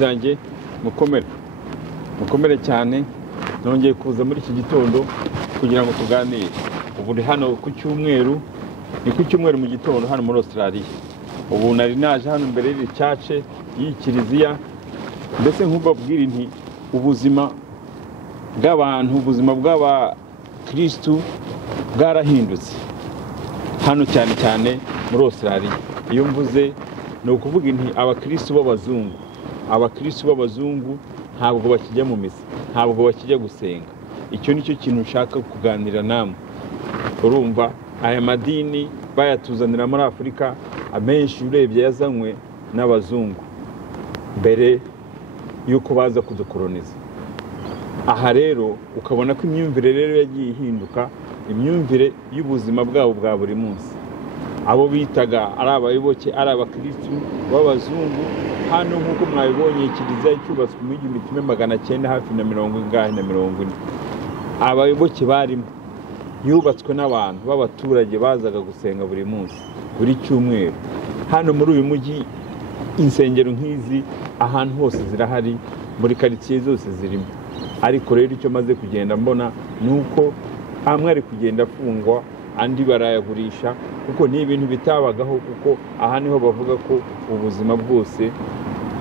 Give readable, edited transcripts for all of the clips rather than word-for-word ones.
zanjye mukomere cyane. Nongeye kuza muri iki gitondo kugira ngo tuganire. Ubu ndi hano ku cyumweru, ni ku cyumweru mu gitondo hano muri Australia. Ubu nari naje hano imbere y'Icace y'Ikiliziya, mbese nk'ubabwira nti ubuzima bw'abantu, ubuzima bw'abakristu bwarahindutse hano cyane cyane muri Australia. Iyo mvuze ni ukuvuga nti abakristu b'abazungu ntabwo bakijya mu misa, ntabwo bakijya gusenga. Icyo nicyo kintu nshaka kuganira namwe. Urumva aya madini bayatuzanira muri Afurika, amenshi urebye yazanywe n'abazungu mbere yuko baza kudukoloniza. Aha rero ukabona ko imyumvire rero yagiye ihinduka, imyumvire y'ubuzima bwabo bwa buri munsi. Abo bitaga ari abayoboke, ari abakristu b'abazungu, hano nk'uko mwabibonye Kiliziya cyubatswe mu 1900 hafi na 1940. Abayoboke barimo, yubatswe n'abantu b'abaturage bazaga gusenga buri munsi, buri cyumweru. Hano muri uyu mujyi insengero nk'izi ahantu hose zirahari, muri quartier zose zirimo. Ariko rero icyo maze kugenda mbona nuko amwe ari kugenda afungwa, andi barayagurisha, kuko ni ibintu bitabagaho, kuko aha niho bavuga ko ubuzima bwose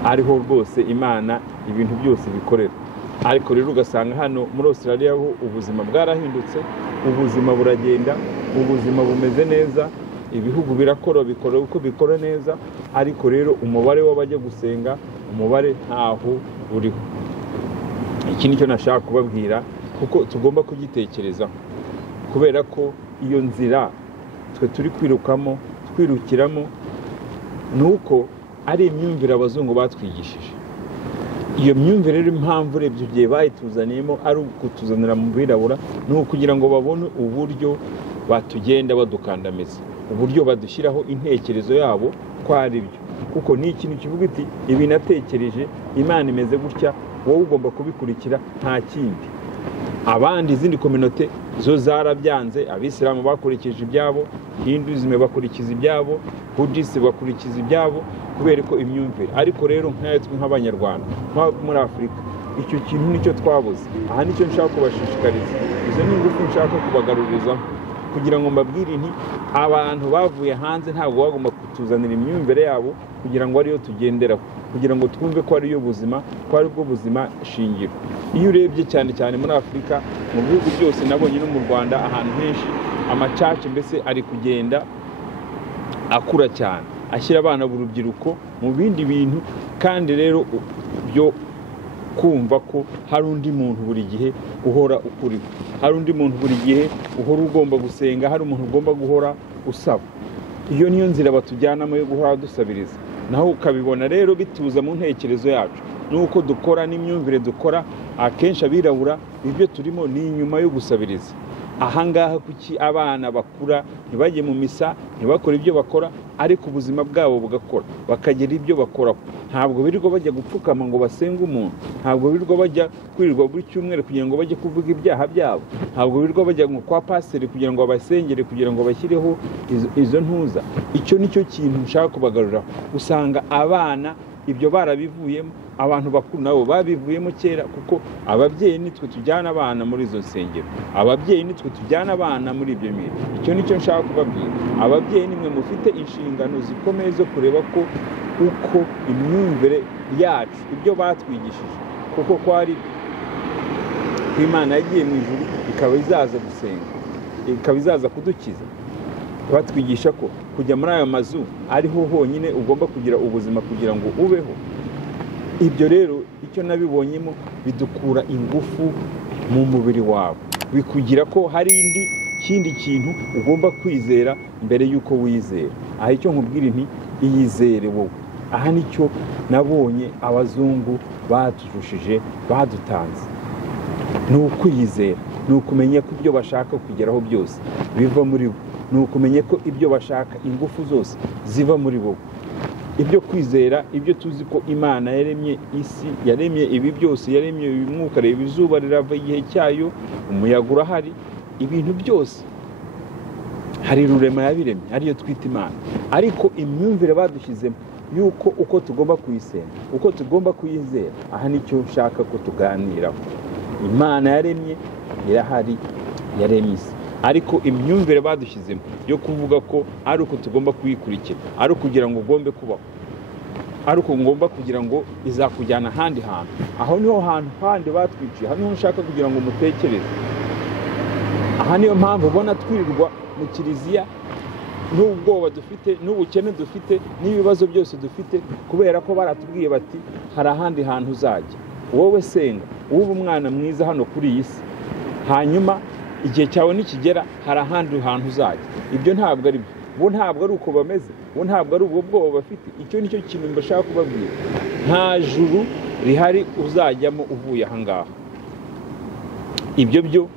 ariho rwose Imana ibintu byose bikorera. Ariko rero ugasanga hano muri Australia ho ubuzima bwarahindutse, ubuzima buragenda, ubuzima bumeze neza, ibihugu bikora uko bikora neza. Ariko rero umubare w'abajya gusenga, umubare ntaho uriho. Iki nicyo nashaka kubabwira, kuko tugomba kugitekerezaho, kubera ko iyo nzira twe turi twirukiramo nuko ari imyumvire abazungu batwigishije. Iyo myumvire rero impamvu urebye igihe bayituzaniyemo ari ukutuzanira mu birabura, ni ukugira ngo babone uburyo batugenda badukandamiza, uburyo badushyiraho intekerezo yabo ko ari byo. Kuko ni ikintu kivuga iti ibi natekereje, Imana imeze gutya, wowe ugomba kubikurikira, nta kindi. Abandi izindi community zo zarabyanze, Abisilamu bakurikije ibyabo, Hinduism bakurikiza ibyabo, Buddhism bakurikiza ibyabo, kubera ko imyumvire. Ariko rero nk'ayatwe nk'abanyarwanda muri Afurika, icyo kintu nicyo twabuze. Aha nicyo nshaka kubashishikariza, izo ni ingufu nshaka kubagaruriza, kugira ngo mbabwire nti abantu bavuye hanze ntabwo bagomba kutuzanira imyumvire yabo kugira ngo ariyo tugenderaho, kugira ngo twumve ko ariyo buzima, ko ari bwo buzima shingiro. Iyo urebye cyane cyane muri Afurika, mu bihugu byose nabonye no mu Rwanda, ahantu henshi amacaci mbese ari kugenda akura cyane, ashyira abana b'urubyiruko mu bindi bintu. Kandi rero byo kumva ko hari undi muntu buri gihe uhora ukuriho, hari undi muntu buri gihe uhora ugomba gusenga, hari umuntu ugomba guhora usaba. Iyo niyo nzira batujyanamo yo guhora dusabiriza. Naho ukabibona rero bituza mu ntekerezo yacu, nuko dukora n'imyumvire dukora. Akenshi abirabura ibyo turimo ni inyuma yo gusabiriza. Ahangaha kuki abana bakura ntibajye mu misa, ntibakora ibyo bakora, ariko ubuzima bwabo bugakora, bakagira ibyo bakora. Ntabwo birirwa bajya gupfukama ngo basenge umuntu, ntabwo birirwa bajya kwirirwa buri cyumweru kugira ngo bajye kuvuga ibyaha byabo, ntabwo birirwa bajya kwa pasiteri kugira ngo abasengere, kugira ngo bashyireho izo ntuza. Icyo nicyo kintu nshaka kubagarura. Usanga abana ibyo barabivuyemo, abantu bakuru nabo babivuyemo kera, kuko ababyeyi nitwe tujyana abana muri izo nsengero, ababyeyi nitwe tujyana abana muri ibyo bintu. Icyo nicyo nshaka kubabwira. Ababyeyi nimwe mufite inshingano zikomeye zo kureba ko uko imyumvire yacu, ibyo batwigishije, kuko kwari Imana yagiye mu ijuru ikaba izaza gusenga, ikaba izaza kudukiza. Batwigisha ko kujya muri ayo mazu ariho honyine ugomba kugira ubuzima kugira ngo ubeho. Ibyo rero icyo nabibonyemo bidukura ingufu mu mubiri wawe, bikugira ko hari kindi kintu ugomba kwizera mbere yuko wizera. Aha icyo nkubwira nti iyizere wowe. Aha nicyo nabonye abazungu baturushije, badutanze. Ni ukwizera, ni ukumenya ko ibyo bashaka kugeraho byose biva muri bo, ni ukumenya ko ibyo bashaka ingufu zose ziva muri bo. Ibyo kwizera, ibyo tuzi ko Imana yaremye isi, yaremye ibi byose, yaremye ibimwuka, reba izuba rirava igihe cyayo, umuyaga urahari, ibintu byose hari rurema yabiremye, ariyo twita Imana. Ariko imyumvire badushyizemo yuko uko tugomba kuyisenga, uko tugomba kuyizera. Aha nicyo nshaka ko tuganiraho. Imana yaremye, irahari, yaremye isi, ariko imyumvire badushyizemo yo kuvuga ko ari uko tugomba kuyikurikira, ari ukugira ngo ugombe kubaho, ari uko ngomba kugira ngo izakujyana ahandi hantu. Aho niho hantu handi batwiciye, aho niho nshaka kugira ngo mutekereze. Aha niyo mpamvu ubona twirirwa mu kiliziya n'ubwoba dufite, n'ubukene dufite, n'ibibazo byose dufite, kubera ko baratubwiye bati hari ahandi hantu uzajya. Wowe senga, ube umwana mwiza hano kuri iyi si, hanyuma igihe cyawe nikigera hari ahandi hantu uzajya. Ibyo ntabwo ari byo. Bo ntabwo ari uko bameze, bo ntabwo ari ubwo bwoba bafite. Icyo nicyo kintu mbashaka kubabwira. Nta juru rihari uzajyamo uvuye aha ngaha. Ibyo byo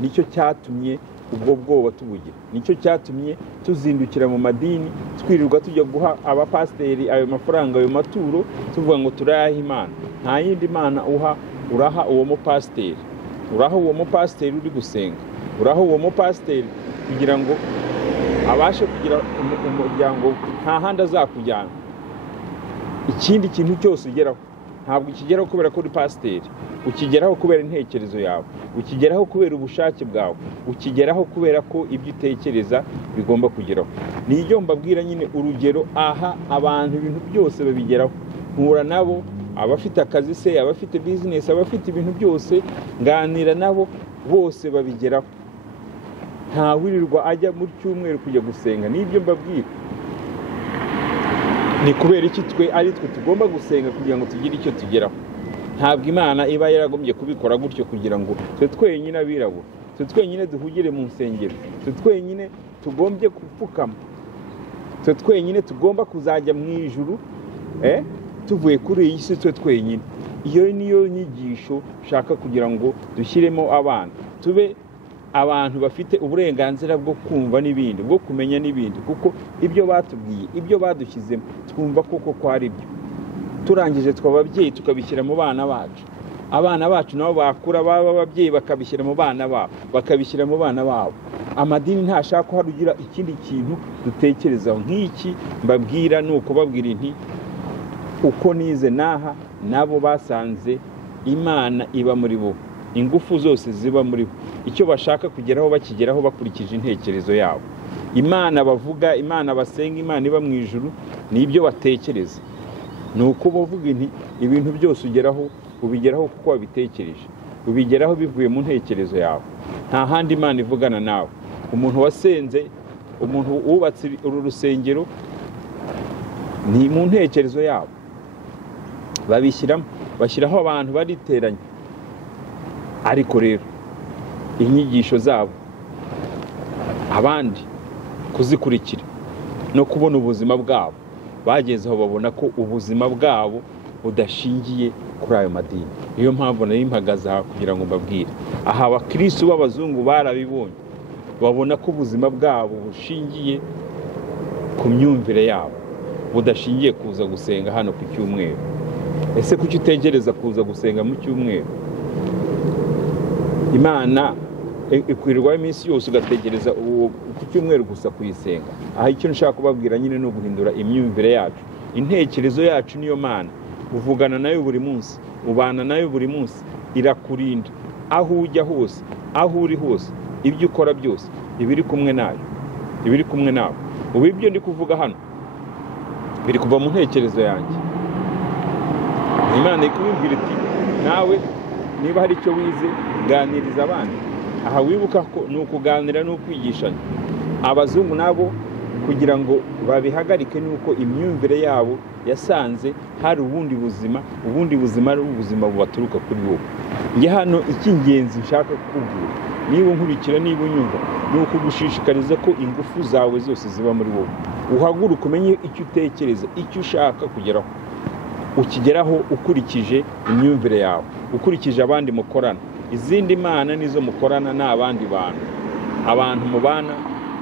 nicyo cyatumye ubwo bwoba tubugira, nicyo cyatumye tuzindukira mu madini, twirirwa tujya guha abapasiteri ayo mafaranga, ayo maturo, tuvuga ngo turayaha Imana. Nta yindi Mana uraha uwo mupasiteri. Uraha uwo mupasiteri uri gusenga, uraha uwo mupasiteri kugira ngo abashe kugira umuryango, nta handi azakujyana. Ikindi kintu cyose ugeraho ntabwo ukigeraho kubera ko uri pasiteri, ukigeraho kubera intekerezo yawe, ukigeraho kubera ubushake bwawe, ukigeraho kubera ko ibyo utekereza bigomba kugeraho. Niyo mbabwira nyine urugero. Aha abantu ibintu byose babigeraho. Mpura nabo, abafite akazi se, abafite business, abafite ibintu byose, nganira nabo, bose babigeraho. Nta wirirwa ajya mu cyumweru kujya gusenga. Nibyo mbabwira. Ni kubera iki ari twe tugomba gusenga kugira ngo tugire icyo tugeraho. Ntabwo Imana iba yaragombye kubikora gutyo kugira ngo twe twenyine abirabura, twe twenyine duhugire mu nsengero, twe twenyine tugombye gupfukama, twe twenyine tugomba kuzajya mu ijuru tuvuye kuri iyi si twe twenyine. Iyo niyo nyigisho shaka kugira ngo dushyiremo abana, tube abantu bafite uburenganzira bwo kumva n'ibindi, bwo kumenya n'ibindi, kuko ibyo batubwiye, ibyo badushyizemo twumva koko ko ari byo. Turangije twababyeyi tukabishyira mu bana bacu, abana bacu nabo bakura baba ababyeyi bakabishyira mu bana babo, bakabishyira mu bana babo. Amadini ntashaka ko harugira ikindi kintu dutekerezaho. Nk'iki mbabwira ni ukubabwira inti uko nize naha, nabo basanze Imana iba muri bo, ingufu zose ziba muri bo. Icyo bashaka kugeraho bakigeraho bakurikije intekerezo yabo. Imana bavuga, Imana basenga, Imana iba mu ijuru, nibyo batekereza. Nuko bavuga inti ibintu byose ugeraho ubigeraho kuko wabitekereje, ubigeraho bivuye mu ntekerezo yawe. Nta handi Imana ivugana nawe. Umuntu wasenze, umuntu wubatse uru rusengero, ni mu ntekerezo yabo babishyiramo, bashyiraho abantu bariteranye. Ariko rero inyigisho zabo abandi kuzikurikira no kubona ubuzima bwabo, bagezeho babona ko ubuzima bwabo budashingiye kuri ayo madini. Niyo mpamvu nari mpagaze aha kugira ngo mbabwire. Aha abakristo b'abazungu barabibonye, babona ko ubuzima bwabo bushingiye ku myumvire yabo, budashingiye kuza gusenga hano ku cyumweru. Ese kuki utegereza kuza gusenga mu cyumweru? Imana ikwirirwaho iminsi yose ugategereza ku cyumweru gusa kuyisenga. Aha icyo nshaka kubabwira nyine ni uguhindura imyumvire yacu. Intekerezo yacu niyo Mana. Uvugana nayo buri munsi, ubana nayo buri munsi, irakurinda aho ujya hose, aho uri hose, ibyo ukora byose ibiri kumwe nayo, ibiri kumwe nawe. Ubu ibyo ndi kuvuga hano biri kuva mu ntekerezo yanjye. Imana ikubwira iti nawe niba hari icyo wize ganiriza abandi. Aha wibuka ko ni ukuganira n'ukwigishanya. Abazungu nabo kugira ngo babihagarike nuko imyumvire yabo yasanze hari ubundi buzima ari ubuzima bubaturuka kuri wowe. Nge hano icy'ingenzi nshaka kukubwira, niba nkurikira, niba unyumva, ni ukugushishikariza ko ingufu zawe zose ziba muri wowe. Uhaguruka umenye icyo utekereza, icyo ushaka kugeraho, ukigeraho ukurikije imyumvire yawe, ukurikije abandi mukorana. Izindi mana nizo mukorana n'abandi bantu, abantu mubana.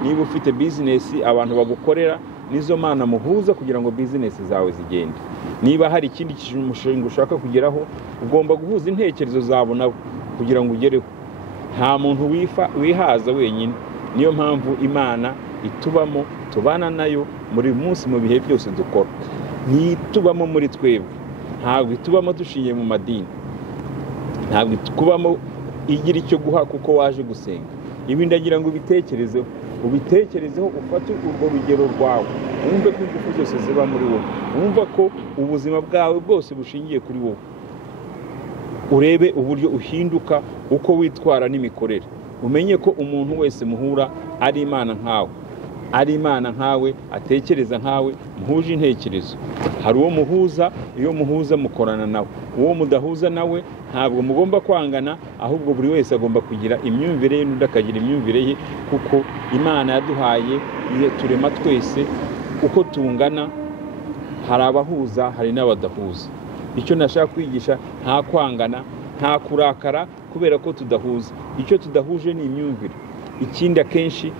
Niba ufite business, abantu bagukorera, nizo mana muhuza kugira ngo business zawe zigende. Niba hari ikindi umushinga ushaka kugeraho, ugomba guhuza intekerezo zabo nabo kugira ngo ugereho. Nta muntu wihaza wenyine. Niyo mpamvu Imana itubamo, tubana nayo muri munsi mu bihe byose dukora. ntitubamo muri twebwe, ntabwo itubamo dushingiye mu madini, ntabwo kubamo igira icyo guha kuko waje gusenga. Ibi ndagira ngo ubitekerezeho ufate urwo rugero rwawe, wumve ko ingufu zose ziba muri wowe, wumva ko ubuzima bwawe bwose bushingiye kuri wowe, urebe uburyo uhinduka uko witwara n'imikorere, umenye ko umuntu wese muhura ari Imana nkawe, atekereza nkawe, muhuje intekerezo. Hari uwo muhuza, iyo muhuza mukorana nawe, uwo mudahuza nawe ntabwo mugomba kwangana, ahubwo buri wese agomba kugira imyumvire ye n'undi akagira imyumvire ye, kuko Imana yaduhaye turema twese uko tungana, hari abahuza hari n'abadahuza. Icyo nashaka kwigisha, nta kwangana, nta kurakara kubera ko tudahuza. Icyo tudahuje ni imyumvire. Ikindi akenshi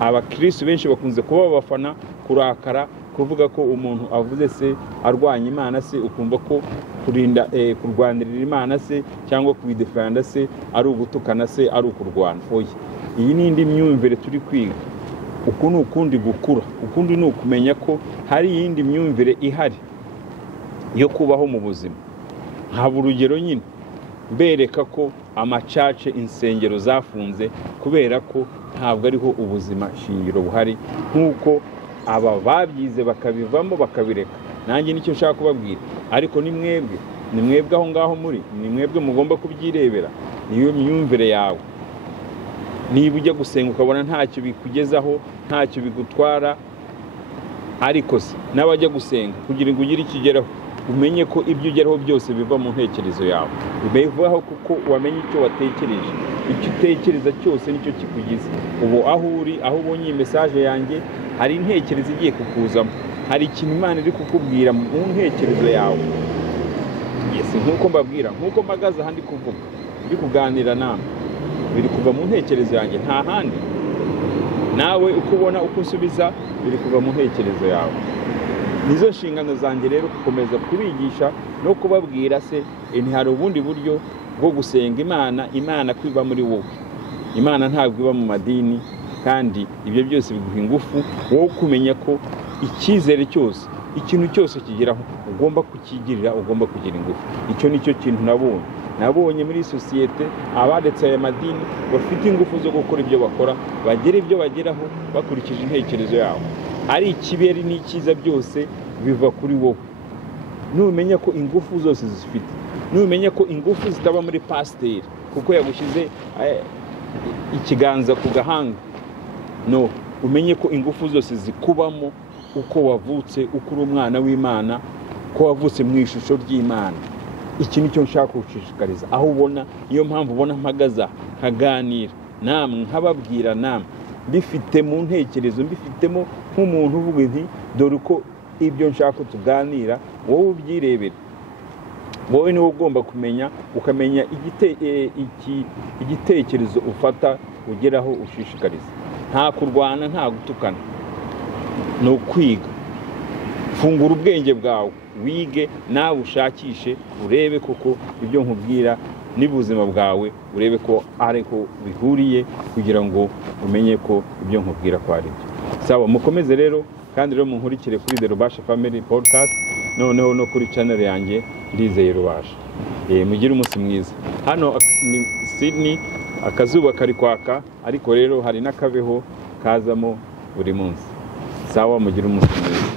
abakristo benshi bakunze kuba abafana, kurakara, kuvuga ko umuntu avuze se arwanya Imana se, ukumva ko kurwanirira Imana se cyangwa kubidefenda se ari ugutukana se, ari ukurwana. Oya, iyi ni indi myumvire turi kwiga. Uku ni ukundi gukura, ukundi ni ukumenya ko hari iyindi myumvire ihari yo kubaho mu buzima. Haba urugero nyine bereka ko amacace, insengero zafunze kubera ko ntabwo ariho ubuzima shingiro buhari, nk'uko aba babyize bakabivamo bakabireka. Nanjye nicyo nshaka kubabwira, ariko ni mwebwe aho ngaho muri, ni mwebwe mugomba kubyirebera. Niyo myumvire yawe. Niba ujya gusenga ukabona ntacyo bikugezaho, ntacyo bigutwara, ariko se n'abajya gusenga kugira ngo ugire ikigeraho, umenye ko ibyo ugeraho byose biva mu ntekerezo yawe. Bivaho kuko wamenye icyo watekereje. Icyo utekereza cyose nicyo kikugize. Ubu aho uri, aho ubonye iyi message yanjye, hari intekerezo igiye kukuzamo, hari ikintu Imana iri kukubwira mu ntekerezo yawe. Yes, nk'uko mbabwira, nk'uko mpagaze ahandi kuvuga, ndi kuganira namwe, biri kuva mu ntekerezo yanjye, nta handi. Nawe uko ubona uko usubiza, biri kuva mu ntekerezo yawe. Nizo nshingano zanjye rero, gukomeza kubigisha no kubabwira se hari ubundi buryo bwo gusenga Imana kwiba muri wowe. Imana ntabwo iba mu madini, kandi ibyo byose biguha ingufu wowe kumenya ko icyizere cyose, ikintu cyose kigeraho ugomba kukigirira, ugomba kugira ingufu. Icyo nicyo kintu nabonye muri sosiyete, abaretse aya madini bafite ingufu zo gukora ibyo bakora, bagera ibyo bageraho bakurikije intekerezo yabo. Ari ikiberi n'icyiza byose biva kuri wowe. Numenya ko ingufu zose zifite, numenya ko ingufu zitaba muri pasiteri kuko yagushyize ikiganza ku gahanga, no, umenye ko ingufu zose zikubamo uko wavutse, uko uri umwana w'Imana, ko wavutse mu ishusho ry'Imana. Iki nicyo nshaka gushishikariza. Aho ubona, iyo mpamvu ubona mpagaza nkaganira namwe, nkababwira namwe, bifite mu ntekerezo, mbifitemo nk'umuntu uvuga nti dore uko ibyo nshaka tuganira, wowe ubyirebera. Wowe niwe ugomba kumenya, ukamenya igitekerezo ufata ugeraho ushishikariza. Nta kurwana, nta gutukana, no kwiga. Fungura ubwenge bwawe, wige nawe ushakishe, urebe koko ibyo nkubwira n'ubuzima bwawe, urebe ko ariko bihuriye, kugira ngo umenye ko ibyo nkubwira ko ari byo. Sawa, mukomeze rero, kandi rero munkurikire kuri The Rubasha Family Podcast, noneho no kuri channel yanjye Ndizeye Rubasha. Mugire umunsi mwiza. Hano ni Sydney, akazuba kari kwaka, ariko rero hari n'akabeho kazamo buri munsi. Sawa, mugire umunsi mwiza.